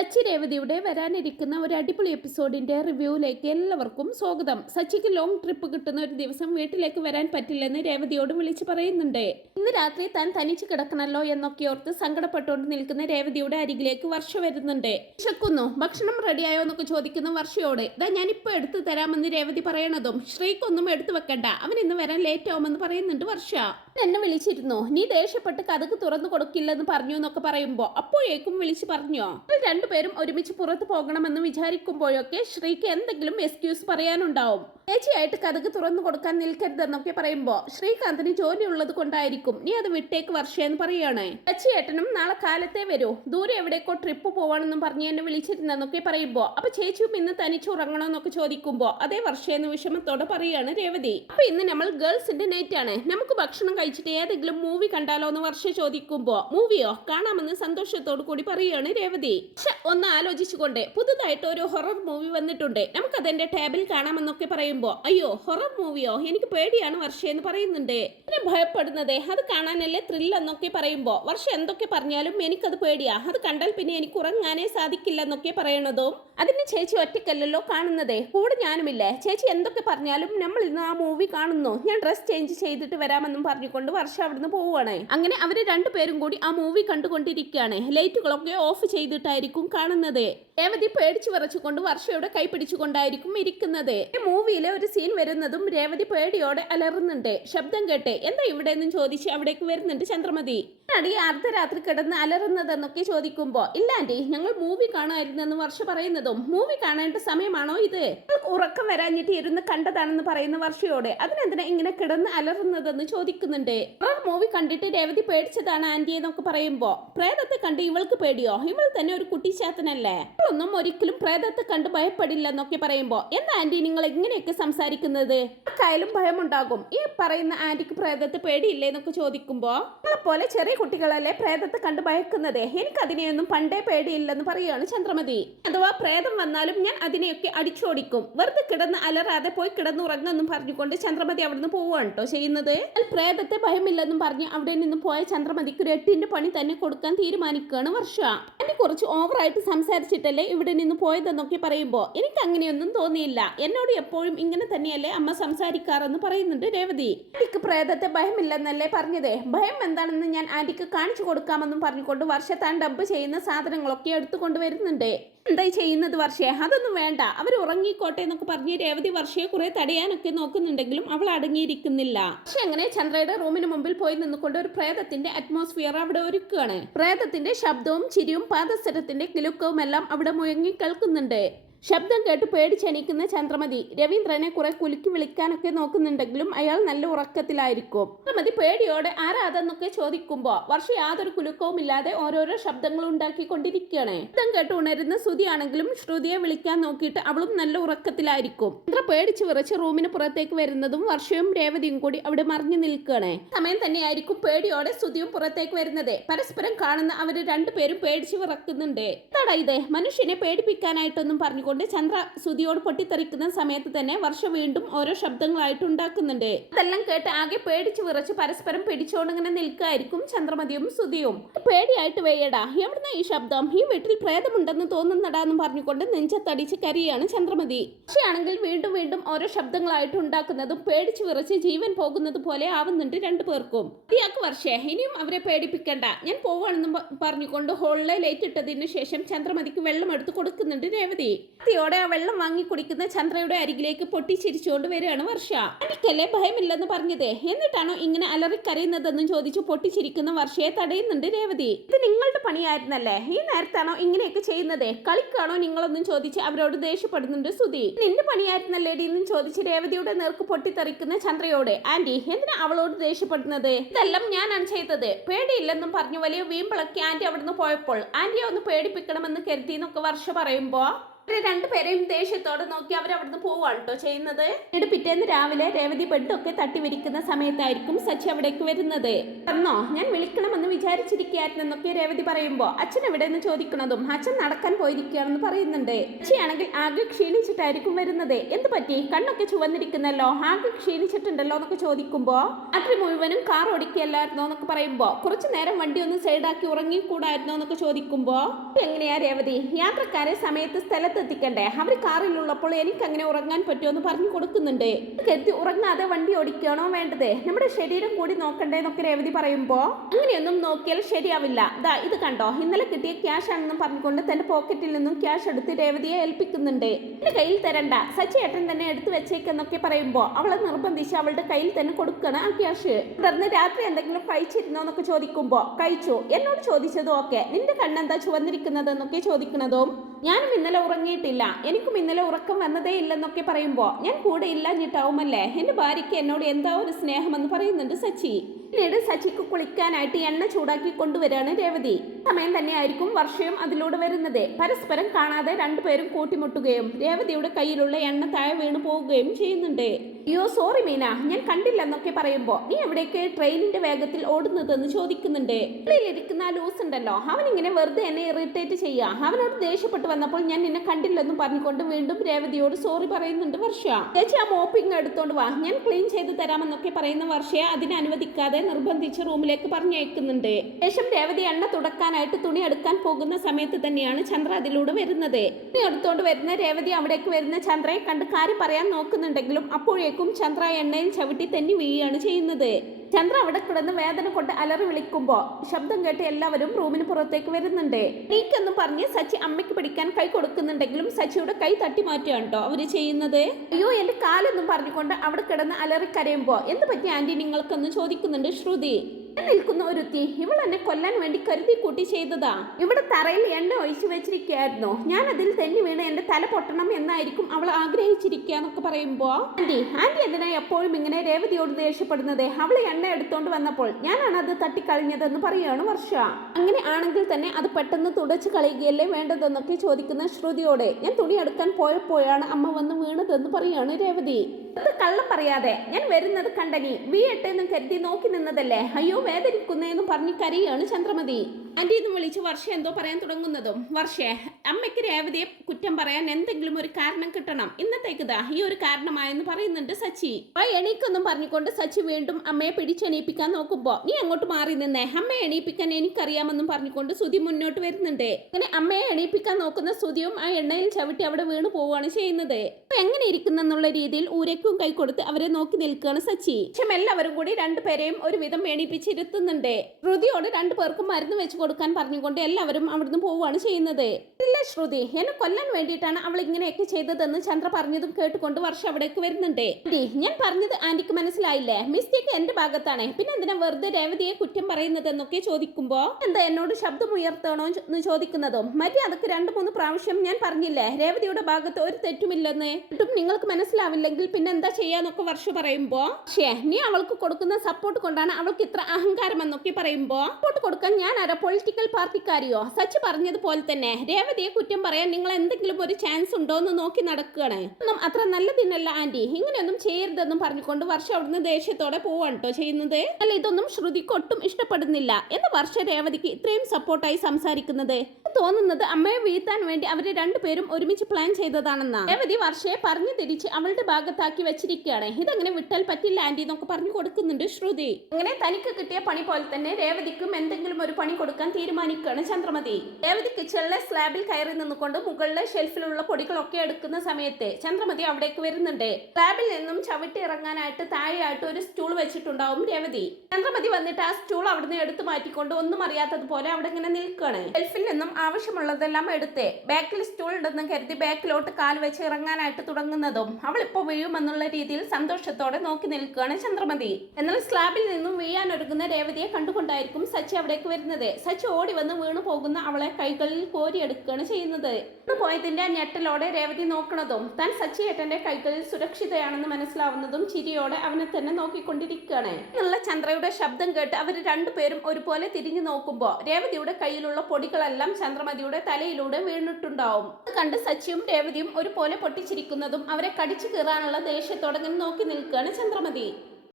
സച്ചി രേവതിയുടെ വരാനിരിക്കുന്ന ഒരു അടിപൊളി എപ്പിസോഡിന്റെ റിവ്യൂയിലേക്ക് എല്ലാവർക്കും സ്വാഗതം. സച്ചിക്ക് ലോങ് ട്രിപ്പ് കിട്ടുന്ന ഒരു ദിവസം വീട്ടിലേക്ക് വരാൻ പറ്റില്ലെന്ന് രേവതിയോട് വിളിച്ചു പറയുന്നുണ്ട്. ഇന്ന് രാത്രി താൻ തനിച്ച് കിടക്കണല്ലോ എന്നൊക്കെ ഓർത്ത് സങ്കടപ്പെട്ടുകൊണ്ട് നിൽക്കുന്ന രേവതിയുടെ അരികിലേക്ക് വർഷ വരുന്നുണ്ട്. വിശക്കുന്നു, ഭക്ഷണം റെഡിയായോ എന്നൊക്കെ ചോദിക്കുന്ന വർഷയോട് ഇതാ ഞാനിപ്പോ എടുത്തു തരാമെന്ന് രേവതി പറയണതും ശ്രീക്കൊന്നും എടുത്തു വെക്കണ്ട, അവൻ ഇന്ന് വരാൻ ലേറ്റ് ആവുമെന്ന് പറയുന്നുണ്ട് വർഷ. എന്നെ വിളിച്ചിരുന്നു, നീ ദേഷ്യപ്പെട്ട് കഥക്ക് തുറന്നു കൊടുക്കില്ലെന്ന് പറഞ്ഞു എന്നൊക്കെ പറയുമ്പോ അപ്പോഴേക്കും വിളിച്ചു പറഞ്ഞോ രണ്ടുപേരും ഒരുമിച്ച് പുറത്തു പോകണമെന്ന് വിചാരിക്കുമ്പോഴൊക്കെ ശ്രീക്ക് എന്തെങ്കിലും എക്സ്ക്യൂസ് പറയാനുണ്ടാവും. ചേച്ചിയായിട്ട് കഥക്ക് തുറന്നു കൊടുക്കാൻ നിൽക്കരുതെന്നൊക്കെ പറയുമ്പോ ശ്രീകാന്തിന് ജോലി ഉള്ളത് കൊണ്ടായിരിക്കും, നീ അത് വിട്ടേക്ക് വർഷയെന്ന് പറയാണ്. ചേച്ചിയേട്ടനും നാളെ കാലത്തെ വരൂ, ദൂരെ എവിടേക്കോ ട്രിപ്പ് പോവാണെന്നും പറഞ്ഞ് എന്നെ വിളിച്ചിരുന്നെന്നൊക്കെ പറയുമ്പോ അപ്പൊ ചേച്ചിയും ഇന്ന് തനിച്ച് ഉറങ്ങണമെന്നൊക്കെ ചോദിക്കുമ്പോ അതേ വർഷയെന്ന് വിഷമത്തോടെ പറയാണ് രേവതി. അപ്പൊ ഇന്ന് നമ്മൾ ഗേൾസിന്റെ നൈറ്റ് ആണ്, നമുക്ക് ഭക്ഷണം കഴിച്ചിട്ട് ഏതെങ്കിലും മൂവി കണ്ടാലോ എന്ന് വർഷ ചോദിക്കുമ്പോ മൂവിയോ കാണാമെന്ന് സന്തോഷത്തോടു കൂടി പറയാണ് രേവതി. ഒന്ന് ആലോചിച്ചുകൊണ്ട് പുതുതായിട്ട് ഒരു ഹൊറർ മൂവി വന്നിട്ടുണ്ട്, നമുക്കതെന്റെ ടേബിൾ കാണാമെന്നൊക്കെ പറയുമ്പോ അയ്യോ ഹൊറർ മൂവിയോ, എനിക്ക് പേടിയാണ് വർഷ എന്ന് പറയുന്നുണ്ട്. എന്നെ ഭയപ്പെടുന്നത് അത് കാണാനല്ലേ ത്രില്ല് എന്നൊക്കെ പറയുമ്പോ വർഷ എന്തൊക്കെ പറഞ്ഞാലും എനിക്കത് പേടിയാ, അത് കണ്ടാൽ പിന്നെ എനിക്ക് ഉറങ്ങാനേ സാധിക്കില്ല എന്നൊക്കെ പറയണതും അതിന് ചേച്ചി ഒറ്റയ്ക്കല്ലല്ലോ കാണുന്നത്, കൂടെ ഞാനുമില്ലേ, ചേച്ചി എന്തൊക്കെ പറഞ്ഞാലും നമ്മൾ ഇന്ന് ആ മൂവി കാണുന്നു, ഞാൻ ഡ്രസ് ചേഞ്ച് ചെയ്തിട്ട് വരാമെന്നും പറഞ്ഞുകൊണ്ട് വർഷ അവിടുന്ന് പോവുകയാണ്. അങ്ങനെ അവര് രണ്ടുപേരും കൂടി ആ മൂവി കണ്ടുകൊണ്ടിരിക്കുകയാണ്. ലൈറ്റുകളൊക്കെ ഓഫ് ചെയ്തിട്ടായിരിക്കും കാണുന്നത്. രേവതി പേടിച്ചു വിറച്ചുകൊണ്ട് വർഷയുടെ കൈ പിടിച്ചുകൊണ്ടായിരിക്കും ഇരിക്കുന്നത്. മൂവിയിലെ ഒരു സീൻ വരുന്നതും രേവതി പേടിയോടെ അലറുന്നുണ്ട്. ശബ്ദം കേട്ട് എന്താ ഇവിടെ നിന്നും ചോദിച്ച് അവിടേക്ക് വരുന്നുണ്ട് ചന്ദ്രമതി. അടി അർദ്ധരാത്രി കിടന്ന് അലറുന്നതെന്നൊക്കെ ചോദിക്കുമ്പോ ഇല്ല ആന്റി, ഞങ്ങൾ മൂവി കാണുമായിരുന്നെന്ന് വർഷ പറയുന്നതും മൂവി കാണേണ്ട സമയമാണോ ഇത്, ഉറക്കം വരാഞ്ഞിട്ട് ഇരുന്ന് കണ്ടതാണെന്ന് പറയുന്ന വർഷയോട് അതിനെന്തിനാ ഇങ്ങനെ കിടന്ന് അലറുന്നതെന്ന് ചോദിക്കുന്നുണ്ട്. മൂവി കണ്ടിട്ട് രേവതി പേടിച്ചതാണ് ആന്റി എന്നൊക്കെ പറയുമ്പോ പ്രേതത്തെ കണ്ട് ഇവൾക്ക് പേടിയോ, ഇവൾ തന്നെ ഒരു കുട്ടിച്ചാത്തനല്ലേ, ഒന്നും ഒരിക്കലും പ്രേതത്തെ കണ്ട് ഭയപ്പെടില്ല എന്നൊക്കെ പറയുമ്പോ എന്താ ആന്റി നിങ്ങൾ എങ്ങനെയൊക്കെ സംസാരിക്കുന്നത്, ആർക്കായാലും ഭയമുണ്ടാകും, ഈ പറയുന്ന ആന്റിക്ക് പ്രേതത്തെ പേടിയില്ലേ എന്നൊക്കെ ചോദിക്കുമ്പോ പോലെ ചെറിയ കുട്ടികളല്ലേ പ്രേതത്തെ കണ്ട് ഭയക്കുന്നത്, എനിക്ക് അതിനെയൊന്നും പണ്ടേ പേടിയില്ലെന്ന് പറയുകയാണ് ചന്ദ്രമതി. അഥവാ പ്രേതം വന്നാലും ഞാൻ അതിനെയൊക്കെ അടിച്ചോടിക്കും, വെറുതെ കിടന്ന് അലറാതെ പോയി കിടന്ന് ഉറങ്ങെന്നും പറഞ്ഞുകൊണ്ട് ചന്ദ്രമതി അവിടുന്ന് പോവുകയാണ് കേട്ടോ ചെയ്യുന്നത്. പ്രേതത്തെ ഭയമില്ലെന്നും പറഞ്ഞ് അവിടെ നിന്ന് പോയ ചന്ദ്രമതിക്ക് ഒരു 8ന്റെ പണി തന്നെ കൊടുക്കാൻ തീരുമാനിക്കുകയാണ് വർഷ. എന്നെ കുറച്ച് ഓവറായിട്ട് സംസാരിച്ചിട്ടല്ലേ ഇവിടെ നിന്ന് പോയതെന്നൊക്കെ പറയുമ്പോ എനിക്ക് അങ്ങനെയൊന്നും തോന്നിയില്ല, എന്നോട് എപ്പോഴും ഇങ്ങനെ തന്നെയല്ലേ അമ്മ സംസാരിക്കാറെന്ന് പറയുന്നുണ്ട് രേവതി. എനിക്ക് പ്രേതത്തെ ഭയമില്ലെന്നല്ലേ പറഞ്ഞത്, ഭയം എന്താണെന്ന് ഞാൻ ആന്റിക്ക് കാണിച്ചു കൊടുക്കാമെന്നും പറഞ്ഞുകൊണ്ട് വർഷ താൻ ഡബ് ചെയ്യുന്ന സാധനങ്ങളൊക്കെ എടുത്തുകൊണ്ട് വരുന്നുണ്ട്. എന്തായി ചെയ്യുന്നത് വർഷയെ, അതൊന്നും വേണ്ട അവർ ഉറങ്ങിക്കോട്ടെ എന്നൊക്കെ പറഞ്ഞ് രേവതി വർഷയെ കുറെ തടയാനൊക്കെ നോക്കുന്നുണ്ടെങ്കിലും അവൾ അടങ്ങിയിരിക്കുന്നില്ല. പക്ഷെ അങ്ങനെ ചന്ദ്രയുടെ റൂമിന് മുമ്പിൽ പോയി നിന്നുകൊണ്ട് ഒരു പ്രേതത്തിന്റെ അറ്റ്മോസ്ഫിയർ അവിടെ ഒരുക്കുകയാണ്. പ്രേതത്തിന്റെ ശബ്ദവും ചിരിയും പാദസരത്തിന്റെ കിലുക്കവും എല്ലാം അവിടെ മുഴങ്ങി കേൾക്കുന്നുണ്ട്. ശബ്ദം കേട്ട് പേടിച്ചെണീക്കുന്ന ചന്ദ്രമതി രവീന്ദ്രനെ കുറെ കുലുക്കി വിളിക്കാനൊക്കെ നോക്കുന്നുണ്ടെങ്കിലും അയാൾ നല്ല ഉറക്കത്തിലായിരിക്കും. ചന്ദ്രമതി പേടിയോടെ ആരാ അതെന്നൊക്കെ ചോദിക്കുമ്പോ വർഷ യാതൊരു കുലുക്കവും ഇല്ലാതെ ഓരോരോ ശബ്ദങ്ങൾ ഉണ്ടാക്കിക്കൊണ്ടിരിക്കുകയാണ്. ശബ്ദം കേട്ട് ഉണരുന്ന ശ്രുതിയാണെങ്കിലും ശ്രുതിയെ വിളിക്കാൻ നോക്കിയിട്ട് അവളും നല്ല ഉറക്കത്തിലായിരിക്കും. ചന്ദ്ര പേടിച്ച് വിറച്ച് റൂമിന് പുറത്തേക്ക് വരുന്നതും വർഷയും രേവതിയും കൂടി അവിടെ മറിഞ്ഞു നിൽക്കുകയാണ്. സമയം തന്നെയായിരിക്കും പേടിയോടെ ശ്രുതിയും പുറത്തേക്ക് വരുന്നത്. പരസ്പരം കാണുന്ന അവര് രണ്ടുപേരും പേടിച്ച് വിറക്കുന്നുണ്ട്. എന്താടാ ഇത്, മനുഷ്യനെ പേടിപ്പിക്കാനായിട്ടൊന്നും പറഞ്ഞു ചന്ദ്ര ശ്രുതിയോട് പൊട്ടിത്തെറിക്കുന്ന സമയത്ത് തന്നെ വർഷ വീണ്ടും ഓരോ ശബ്ദങ്ങളായിട്ട് ഉണ്ടാക്കുന്നുണ്ട്. അതെല്ലാം കേട്ട് ആകെ പേടിച്ചു വിറച്ച് പരസ്പരം പിടിച്ചോണ്ടിങ്ങനെ നിൽക്കായിരിക്കും ചന്ദ്രമതിയും ശ്രുതിയും. പേടിയായിട്ട് വേയടാ, എവിടുന്ന ഈ ശബ്ദം, ഈ വീട്ടിൽ പ്രേതമുണ്ടെന്ന് തോന്നുന്നടാന്ന് പറഞ്ഞുകൊണ്ട് നെഞ്ചത്തടിച്ച് കരയാണ് ചന്ദ്രമതി. പക്ഷെയാണെങ്കിൽ വീണ്ടും വീണ്ടും ഓരോ ശബ്ദങ്ങളായിട്ട് ഉണ്ടാക്കുന്നതും പേടിച്ചു വിറച്ച് ജീവൻ പോകുന്നത് പോലെ ആവുന്നുണ്ട് രണ്ടുപേർക്കും. ഇയാൾക്ക് വർഷേ ഇനിയും അവരെ പേടിപ്പിക്കണ്ട, ഞാൻ പോവാണെന്നും പറഞ്ഞുകൊണ്ട് ഹോളിലെ ലൈറ്റ് ഇട്ടതിന് ശേഷം ചന്ദ്രമതിക്ക് വെള്ളം എടുത്ത് കൊടുക്കുന്നുണ്ട് രേവതി. യോടെ ആ വെള്ളം വാങ്ങി കുടിക്കുന്ന ചന്ദ്രയുടെ അരികിലേക്ക് പൊട്ടിച്ചിരിച്ചുകൊണ്ട് വരികയാണ് വർഷ. എനിക്കല്ലേ ഭയമില്ലെന്ന് പറഞ്ഞത്, എന്നിട്ടാണോ ഇങ്ങനെ അലറിക്കരയുന്നതെന്നും ചോദിച്ചു പൊട്ടിച്ചിരിക്കുന്ന വർഷയെ തടയുന്നുണ്ട് രേവതി. ഇത് നിങ്ങളുടെ പണിയായിരുന്നല്ലേ, ഈ നേരത്താണോ ഇങ്ങനെയൊക്കെ ചെയ്യുന്നത്, കളിക്കാണോ നിങ്ങളൊന്നും ചോദിച്ച് അവരോട് ദേഷ്യപ്പെടുന്നുണ്ട് ശ്രുതി. നിന്റെ പണിയായിരുന്നല്ലേടി എന്നും ചോദിച്ച് രേവതിയുടെ നേർക്ക് പൊട്ടിത്തെറിക്കുന്ന ചന്ദ്രയോട് ആന്റി എന്തിനാ അവളോട് ദേഷ്യപ്പെടുന്നത്, ഇതെല്ലാം ഞാനാണ് ചെയ്തത്, പേടിയില്ലെന്നും പറഞ്ഞു വലിയ വീമ്പിളക്കി ആന്റി അവിടുന്ന് പോയപ്പോൾ ആന്റിയെ ഒന്ന് പേടിപ്പിക്കണമെന്ന് കരുതി എന്നൊക്കെ വർഷ പറയുമ്പോ ഇവരെ രണ്ടുപേരെയും ദേഷ്യത്തോടെ നോക്കി അവരവിടുന്ന് പോവാണ് കേട്ടോ ചെയ്യുന്നത്. എന്നിട്ട് പിറ്റേന്ന് രാവിലെ രേവതി ബെഡൊക്കെ തട്ടി വിരിക്കുന്ന സമയത്തായിരിക്കും സച്ചി അവിടേക്ക് വരുന്നത്. എന്നോ ഞാൻ വിളിക്കണമെന്ന് വിചാരിച്ചിരിക്കുകയായിരുന്നെന്നൊക്കെ രേവതി പറയുമ്പോ അച്ഛൻ എവിടെ എന്ന് ചോദിക്കണതും അച്ഛൻ നടക്കാൻ പോയിരിക്കുകയാണെന്ന് പറയുന്നുണ്ട്. സച്ചിയാണെങ്കിൽ ആകെ ക്ഷീണിച്ചിട്ടായിരിക്കും വരുന്നത്. എന്ത് പറ്റി, കണ്ണൊക്കെ ചുവന്നിരിക്കുന്നല്ലോ, ആകെ ക്ഷീണിച്ചിട്ടുണ്ടല്ലോ എന്നൊക്കെ ചോദിക്കുമ്പോ രാത്രി മുഴുവനും കാർ ഓടിക്കുകയല്ലായിരുന്നോ എന്നൊക്കെ പറയുമ്പോ കുറച്ചു നേരം വണ്ടി ഒന്ന് സൈഡാക്കി ഉറങ്ങിക്കൂടായിരുന്നോ എന്നൊക്കെ ചോദിക്കുമ്പോ എങ്ങനെയാ രേവതി, യാത്രക്കാരെ സമയത്ത് സ്ഥലത്തെത്തിക്കണ്ടേ, അവർ കാറിലുള്ളപ്പോൾ എനിക്ക് അങ്ങനെ ഉറങ്ങാൻ പറ്റുമോ എന്ന് പറഞ്ഞു കൊടുക്കുന്നുണ്ട്. കരുതി ഉറങ്ങാതെ വണ്ടി ഓടിക്കുകയാണോ വേണ്ടത്, നമ്മുടെ ശരീരം കൂടി നോക്കണ്ടേ എന്നൊക്കെ രേവതി പറയുമ്പോ അങ്ങനെയൊന്നും നോക്കിയാൽ ശരിയാവില്ല, ദാ ഇത് കണ്ടോ, ഇന്നലെ കിട്ടിയ ക്യാഷ് ആണെന്നും പറഞ്ഞുകൊണ്ട് തന്റെ പോക്കറ്റിൽ നിന്നും ക്യാഷ് എടുത്ത് രേവതിയെ ഏൽപ്പിക്കുന്നുണ്ട്. എന്റെ കയ്യിൽ തരണ്ട, സച്ചി ഏട്ടൻ തന്നെ എടുത്തു വെച്ചേക്കെന്നൊക്കെ പറയുമ്പോ അവളെ നിർബന്ധിച്ച് അവളുടെ കയ്യിൽ തന്നെ കൊടുക്കണം ആ ക്യാഷ്. തുടർന്ന് രാത്രി എന്തെങ്കിലും കഴിച്ചിരുന്നോ എന്നൊക്കെ ചോദിക്കുമ്പോ കഴിച്ചു, എന്നോട് ചോദിച്ചതും ഒക്കെ നിന്റെ കണ്ണെന്താ ചുവന്നിരിക്കുന്നത് എന്നൊക്കെ ചോദിക്കുന്നതും ഞാനും ഇന്നലെ ഉറങ്ങിയിട്ടില്ല, എനിക്കും ഇന്നലെ ഉറക്കം വന്നതേ ഇല്ലെന്നൊക്കെ പറയുമ്പോ ഞാൻ കൂടെ ഇല്ലാഞ്ഞിട്ടാവുമല്ലേ എന്റെ ഭാര്യയ്ക്ക് എന്നോട് എന്താ ഒരു സ്നേഹമെന്ന് പറയുന്നുണ്ട് സച്ചി. പിന്നീട് സച്ചിക്ക് കുളിക്കാനായിട്ട് എണ്ണ ചൂടാക്കി കൊണ്ടുവരാണ് രേവതി. സമയം തന്നെയായിരിക്കും വർഷയും അതിലൂടെ വരുന്നത്. പരസ്പരം കാണാതെ രണ്ടുപേരും കൂട്ടിമുട്ടുകയും രേവതിയുടെ കയ്യിലുള്ള എണ്ണ താഴെ വീണു പോവുകയും ചെയ്യുന്നുണ്ട്. അയ്യോ സോറി മീന, ഞാൻ കണ്ടില്ലെന്നൊക്കെ പറയുമ്പോ നീ എവിടേക്ക് ട്രെയിനിന്റെ വേഗത്തിൽ ഓടുന്നതെന്ന് ചോദിക്കുന്നുണ്ട്. ഇരിക്കുന്ന ആ ലൂസ് ഉണ്ടല്ലോ, അവനിങ്ങനെ വെറുതെ എന്നെ ഇറിറ്റേറ്റ് ചെയ്യാ, അവനോട് ദേഷ്യപ്പെട്ട് വന്നപ്പോൾ ഞാൻ നിന്നെ കണ്ടില്ലെന്നും പറഞ്ഞുകൊണ്ട് വീണ്ടും രേവതിയോട് സോറി പറയുന്നുണ്ട് വർഷ. ചേച്ചി ആ മോപ്പിംഗ് എടുത്തോണ്ട് വാ, ഞാൻ ക്ലീൻ ചെയ്ത് തരാമെന്നൊക്കെ പറയുന്ന വർഷയെ അതിനെ അനുവദിക്കാതെ നിർബന്ധിച്ച് റൂമിലേക്ക് പറഞ്ഞയക്കുന്നുണ്ട്. ശേഷം രേവതി എണ്ണ തുടക്കാനായിട്ട് തുണി എടുക്കാൻ പോകുന്ന സമയത്ത് തന്നെയാണ് ചന്ദ്ര അതിലൂടെ വരുന്നത്. തുണി എടുത്തോണ്ട് വരുന്ന രേവതി അവിടേക്ക് വരുന്ന ചന്ദ്രയെ കണ്ട് കാര്യം പറയാൻ നോക്കുന്നുണ്ടെങ്കിലും അപ്പോഴേക്കും ചന്ദ്ര എണ്ണയിൽ ചവിട്ടി തന്നെ വീഴുകയാണ് ചെയ്യുന്നത്. ചന്ദ്ര അവിടെ കിടന്ന് വേദന കൊണ്ട് അലറി വിളിക്കുമ്പോ ശബ്ദം കേട്ട് എല്ലാവരും റൂമിന് പുറത്തേക്ക് വരുന്നുണ്ട്. നീക്കെന്നും പറഞ്ഞ് സച്ചി അമ്മയ്ക്ക് പിടിക്കാൻ കൈ കൊടുക്കുന്നുണ്ടെങ്കിലും സച്ചിയുടെ കൈ തട്ടി മാറ്റുകയാണ് കേട്ടോ അവര് ചെയ്യുന്നത്. അയ്യോ എന്റെ കാലെന്നും പറഞ്ഞുകൊണ്ട് അവിടെ കിടന്ന് അലറി കരയുമ്പോ എന്ത് പറ്റി ആന്റി നിങ്ങൾക്കെന്ന് ചോദിക്കുന്നുണ്ട് ശ്രുതി. നിൽക്കുന്ന ഒരുത്തി, ഇവൾ എന്നെ കൊല്ലാൻ വേണ്ടി കരുതി കൂട്ടി ചെയ്തതാ. ഇവിടെ തറയിൽ എണ്ണ ഒഴിച്ചു വെച്ചിരിക്കുകയായിരുന്നു, ഞാൻ അതിൽ തെന്നി വീണ് എന്റെ തല പൊട്ടണം എന്നായിരിക്കും അവൾ ആഗ്രഹിച്ചിരിക്കുക എന്നൊക്കെ പറയുമ്പോ ആന്റി എന്തിനാ എപ്പോഴും ഇങ്ങനെ രേവതിയോട് ദേഷ്യപ്പെടുന്നത്, അവള് എണ്ണ എടുത്തോണ്ട് വന്നപ്പോൾ ഞാനാണ് അത് തട്ടിക്കളഞ്ഞതെന്ന് പറയുകയാണ് വർഷ. അങ്ങനെ ആണെങ്കിൽ തന്നെ അത് പെട്ടെന്ന് തുടച്ചു കളയുകയല്ലേ വേണ്ടതെന്നൊക്കെ ചോദിക്കുന്ന ശ്രുതിയോടെ ഞാൻ തുണി എടുക്കാൻ പോയപ്പോഴാണ് അമ്മ വന്ന് വീണതെന്ന് പറയാണ് രേവതി. അത് കള്ളം പറയാതെ ഞാൻ വരുന്നത് കണ്ടനി വീട്ടെന്നും കരുതി നോക്കി നിന്നതല്ലേ, അയ്യോ വേദനിക്കുന്നതെന്നും പറഞ്ഞ് കരയാണ് ചന്ദ്രമതി. ആന്റി എന്ന് വിളിച്ച് വർഷ എന്തോ പറയാൻ തുടങ്ങുന്നതും വർഷേ അമ്മയ്ക്ക് രേവതിയെ കുറ്റം പറയാൻ എന്തെങ്കിലും ഒരു കാരണം കിട്ടണം, ഇന്നത്തേക്ക് ദാ ഈ ഒരു കാരണമായെന്ന് പറയുന്നുണ്ട് സച്ചി. ആ എണീക്കൊന്നും പറഞ്ഞുകൊണ്ട് സച്ചി വീണ്ടും അമ്മയെ പിടിച്ചെണീപ്പിക്കാൻ നോക്കുമ്പോ നീ അങ്ങോട്ട് മാറി നിന്നേ, അമ്മയെ എണീപ്പിക്കാൻ എനിക്കറിയാമെന്നും പറഞ്ഞുകൊണ്ട് സുധി മുന്നോട്ട് വരുന്നുണ്ട്. അങ്ങനെ അമ്മയെ എണീപ്പിക്കാൻ നോക്കുന്ന സുധിയും ആ എണ്ണയിൽ ചവിട്ടി അവിടെ വീണു പോവുകയാണ് ചെയ്യുന്നത്. എങ്ങനെ ഇരിക്കുന്നെന്നുള്ള രീതിയിൽ ഊരയ്ക്കും കൈ കൊടുത്ത് അവരെ നോക്കി നിൽക്കുകയാണ് സച്ചി. പക്ഷെ എല്ലാവരും കൂടി രണ്ടുപേരെയും ഒരുവിധം എണീപ്പിച്ചിരുത്തുന്നുണ്ട്. ശ്രുതിയോട് രണ്ടുപേർക്കും മരുന്ന് വെച്ച് കൊടുക്കാൻ പറഞ്ഞുകൊണ്ട് എല്ലാവരും അവിടുന്ന് പോവുകയാണ് ചെയ്യുന്നത്. ഇല്ല ശ്രുതി, എന്നെ കൊല്ലാൻ വേണ്ടിയിട്ടാണ് അവൾ ഇങ്ങനെയൊക്കെ ചെയ്തതെന്ന് ചന്ദ്ര പറഞ്ഞതും കേട്ടുകൊണ്ട് വർഷം അവിടേക്ക് വരുന്നുണ്ട്. ഞാൻ പറഞ്ഞത് ആന്റിക്ക് മനസ്സിലായില്ലേ, മിസ്റ്റേക്ക് എന്റെ ഭാഗത്താണ്, പിന്നെ എന്തിനാ വെറുതെ രേവതിയെ കുറ്റം പറയുന്നതെന്നൊക്കെ ചോദിക്കുമ്പോ എന്താ എന്നോട് ശബ്ദം ഉയർത്തണോ എന്ന് ചോദിക്കുന്നതും മര്യാദക്ക് 2-3 പ്രാവശ്യം ഞാൻ പറഞ്ഞില്ലേ രേവതിയുടെ ഭാഗത്ത് ഒരു തെറ്റുമില്ലെന്ന്, എന്നിട്ടും നിങ്ങൾക്ക് മനസ്സിലാവില്ലെങ്കിൽ പിന്നെ എന്താ ചെയ്യാന്നൊക്കെ വർഷം പറയുമ്പോ നീ അവൾക്ക് കൊടുക്കുന്ന സപ്പോർട്ട് കൊണ്ടാണ് അവൾക്ക് ഇത്ര അഹങ്കാരം എന്നൊക്കെ പറയുമ്പോ സപ്പോർട്ട് കൊടുക്കാൻ ഞാൻ ആരാ, പൊളിറ്റിക്കൽ പാർട്ടിക്കാരിയോ? സച്ചി പറഞ്ഞതുപോലെ തന്നെ രേവതിയെ കുറ്റം പറയാൻ നിങ്ങൾ എന്തെങ്കിലും ഒരു ചാൻസ് ഉണ്ടോ എന്ന് നോക്കി നടക്കുകയാണ്, ഒന്നും അത്ര നല്ലതിനല്ല ആന്റി, ഇങ്ങനെയൊന്നും ചെയ്യരുതെന്നും പറഞ്ഞുകൊണ്ട് വർഷം അവിടുന്ന് ദേഷ്യത്തോടെ പോവാണ് കേട്ടോ ചെയ്യുന്നത്. അല്ല ഇതൊന്നും ശ്രുതിക്ക് ഒട്ടും ഇഷ്ടപ്പെടുന്നില്ല എന്ന് വർഷ രേവതിക്ക് ഇത്രയും സപ്പോർട്ടായി സംസാരിക്കുന്നത് തോന്നുന്നത് അമ്മയെ വീഴ്ത്താൻ വേണ്ടി അവര് രണ്ടുപേരും ഒരുമിച്ച് പ്ലാൻ ചെയ്തതാണെന്നാ. രേവതി വർഷയെ പറഞ്ഞു തിരിച്ച് അവളുടെ ഭാഗത്താക്കി വെച്ചിരിക്കുകയാണ്. ഇതങ്ങനെ വിട്ടാൽ പറ്റില്ല ആന്റി എന്നൊക്കെ പറഞ്ഞു കൊടുക്കുന്നുണ്ട് ശ്രുതി. അങ്ങനെ തനിക്ക് കിട്ടിയ പണി പോലെ തന്നെ രേവതിക്കും എന്തെങ്കിലും ഒരു പണി കൊടുക്കാൻ തീരുമാനിക്കുകയാണ് ചന്ദ്രമതി. രേവതി കിച്ചണിലെ സ്ലാബിൽ കയറി നിന്നുകൊണ്ട് മുകളിലെ ഷെൽഫിലുള്ള പൊടികളൊക്കെ എടുക്കുന്ന സമയത്ത് ചന്ദ്രമതി അവിടേക്ക് വരുന്നുണ്ട്. സ്ലാബിൽ നിന്നും ചവിട്ടി ഇറങ്ങാനായിട്ട് താഴെയായിട്ട് ഒരു സ്റ്റൂൾ വെച്ചിട്ടുണ്ടാവും രേവതി. ചന്ദ്രമതി വന്നിട്ട് ആ സ്റ്റൂൾ അവിടുന്ന് എടുത്തു മാറ്റിക്കൊണ്ട് ഒന്നും അറിയാത്തതുപോലെ അവിടെ ഇങ്ങനെ നിൽക്കുകയാണ്. ഷെൽഫിൽ നിന്നും ആവശ്യമുള്ളതെല്ലാം എടുത്ത് ബാക്കിൽ സ്റ്റൂൾ ഉണ്ടെന്ന് കരുതി ബാക്കിലോട്ട് കാൽ വെച്ച് ഇറങ്ങാനായിട്ട് തുടങ്ങുന്നതും അവൾ ഇപ്പോൾ വീഴുമെന്നുള്ള രീതിയിൽ സന്തോഷത്തോടെ നോക്കി നിൽക്കുകയാണ് ചന്ദ്രമതി. എന്നാൽ സ്ലാബിൽ നിന്നും വീഴാൻ ഒരുങ്ങുന്ന രേവതിയെ കണ്ടുകൊണ്ടായിരിക്കും സച്ചി അവിടേക്ക് വരുന്നത്. സച്ചി ഓടി വന്ന് വീണു പോകുന്ന അവളെ കൈകളിൽ കോരിയെടുക്കുകയാണ് ചെയ്യുന്നത്. പോയതിന്റെ ഞെട്ടലോടെ രേവതി നോക്കണതും താൻ സച്ചിയേട്ടന്റെ കൈകളിൽ സുരക്ഷിതയാണെന്ന് മനസ്സിലാവുന്നതും ചിരിയോടെ അവനെ തന്നെ നോക്കിക്കൊണ്ടിരിക്കുകയാണ്. എന്നുള്ള ചന്ദ്രയുടെ ശബ്ദം കേട്ട് അവർ രണ്ടുപേരും ഒരുപോലെ തിരിഞ്ഞു നോക്കുമ്പോൾ രേവതിയുടെ കയ്യിലുള്ള പൊടികളെല്ലാം ചന്ദ്രമതിയുടെ തലയിലൂടെ വീണിട്ടുണ്ടാവും. അത് കണ്ട് സച്ചിയും രേവതിയും ഒരുപോലെ പൊട്ടിച്ചിരിക്കുന്നതും അവരെ കടിച്ചു കീറാനുള്ള ദേഷ്യത്തോടെ നോക്കി നിൽക്കുകയാണ് ചന്ദ്രമതി.